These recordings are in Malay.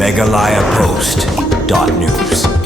megalayapost.news.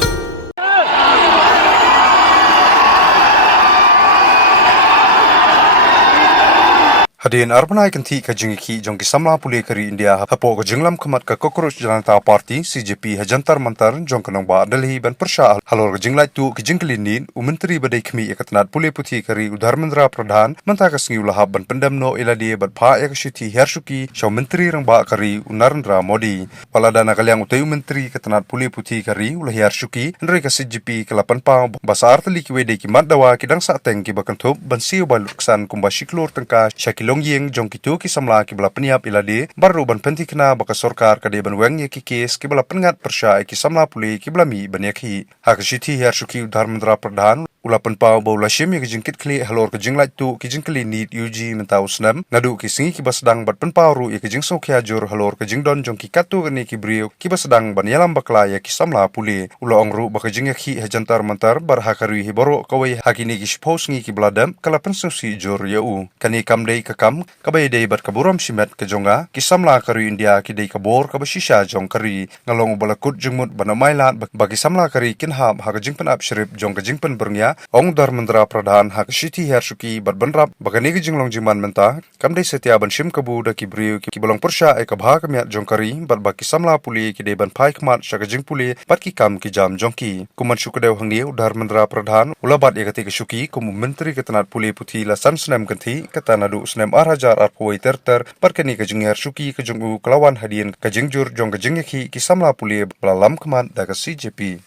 Hadirin arbanai kanti ka jingiki jong ki samla puli kari India hapo ka jinglam khamat ka Cockroach Janata Party CJP hajantar mantar jong kanong ba Delhi ban persha halor ka jinglai tu ki jingklinin umentri badai khmi ekatnat puli puthi kari Dharmendra Pradhan manta ka sngiu lahab ban pendam no eladi ban pha ek shiti hershuki shaw menteri rang ba kari Narendra Modi waladana kalyang utai menteri katnat puli puthi kari ulah hershuki ndre ka CJP kalapan pa basar tali ki wede ki madawa ki dang sa teng ki bakanthop ban siu ba luksan kumba shiklor tengka Shakilong Yeng jong kitu ki samla ki bala peniap ilade baru ban pentikna baka sorkar kade ban weng ye ki kes ki bala pengat persya ki samla puli ki bala mi ban yakhi hakshiti hershuki Dharmendra Pradhan ulapan pau baula shim ye ki jingkit kli halor ka jinglai tu ki jingkli nit UG mentau snam ngadu ki singi ki basdang bat penparu ye ki jingso kya jur halor ka jingdon jong ki katu gani ki brio ki basdang ban yalam bakla ye ki samla puli ula ongru baka jingakhi hajantar mantar bar hakari hiboro kawai hakini ki shpos ngi ki bladam kala pensusi jur ye u kani kamdei ka kam kabay day bat kaburam simet ka jonga ki samla kari India ki day kabor kabashisha jong kari ngalong balakut jengmut banamailat bagi samla kari kinhab haka jingpan ap shrip jong ka jingpan berngya ong Dharmendra Pradhan haka shiti hershuki bat banrap bagani ki jinglong jingman menta kamdei setia ban shim kabu da ki briu ki bolong persya e kabha kamyat jong kari bat baki samla puli ki day ban pai kmat shaka jing puli bat ki kam ki jam jongki kuman shukadew hangni Dharmendra Pradhan ulabat ye kati ka shuki kum menteri ketanat puli puthi la san snem kanthi katanadu snem arhajar arpoi terter parkani ka jingher shuki ka jungu kelawan hadian ka jingjur jong ka jingki ki samla puli balalam kman da ka CJP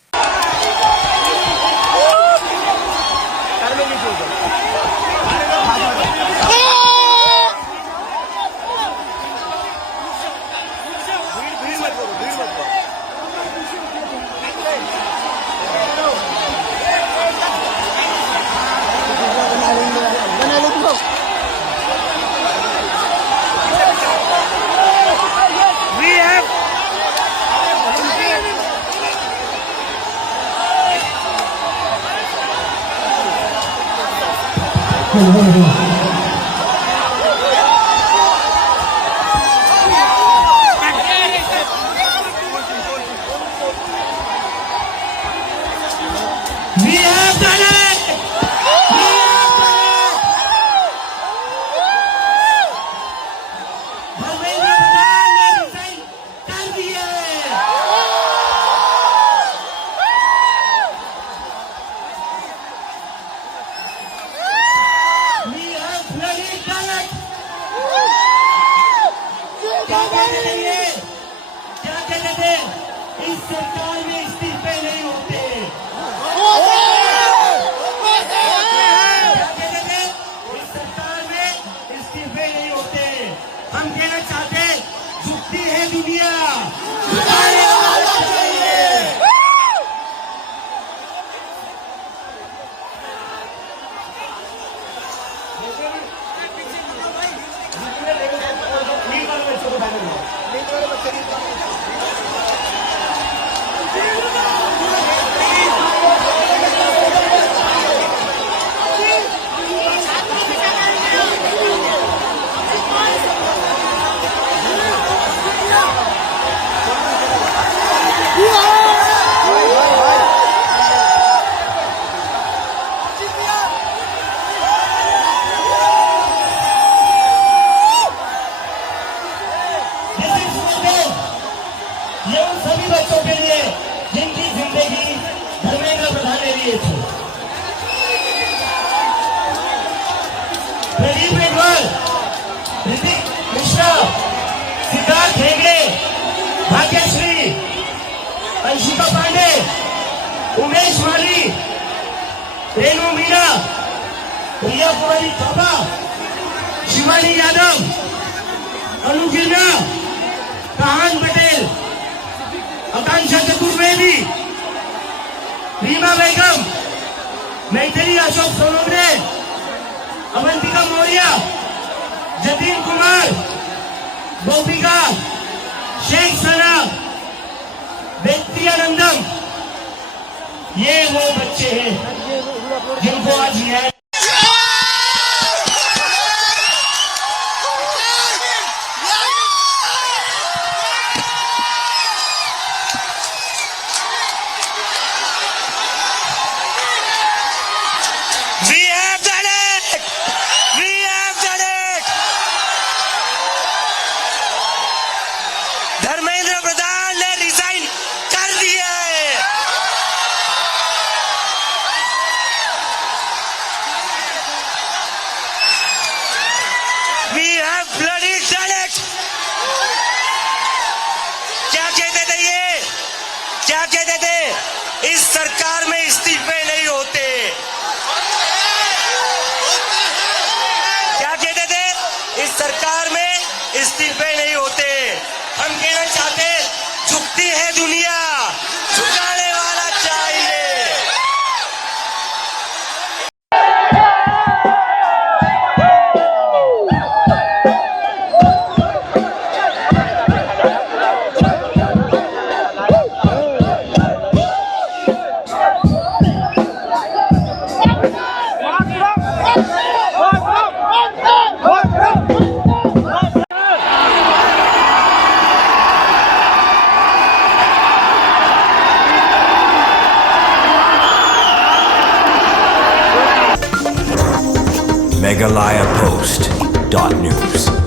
इस सरकार में इस्तीफे नहीं होते इस सरकार में इस्तीफे नहीं होते हम कहना चाहते झुकती है दुनिया ये उन सभी बच्चों के लिए जिनकी जिंदगी धर्मेंद्र प्रधान ने लिए थी प्रदीप मेघवाल, ऋतिक मिश्रा, सिद्धार्थ हेगड़े, भाग्यश्री, अंशिका पांडे, उमेश माली, रेणु मीणा, प्रिया कुमारी थापा, शिवानी यादव, अनु गिरना, कहान पटेल, आकांक्षा चतुर्वेदी, रीमा बेगम, मैथिली अशोक सोनोग्रे, अवंतिका मौर्य, जतीन कुमार, गोपिका, शेख सना, व्यक्तियानंदम, ये वो बच्चे हैं जिनको आज न्याय क्या कहते थे, इस सरकार में इस्तीफे नहीं होते। क्या कहते थे, इस सरकार में इस्तीफे नहीं होते। हम कहना चाहते, झुकती है दुनिया, झुकाने वाला चाहिए। Meghalaya Post.news.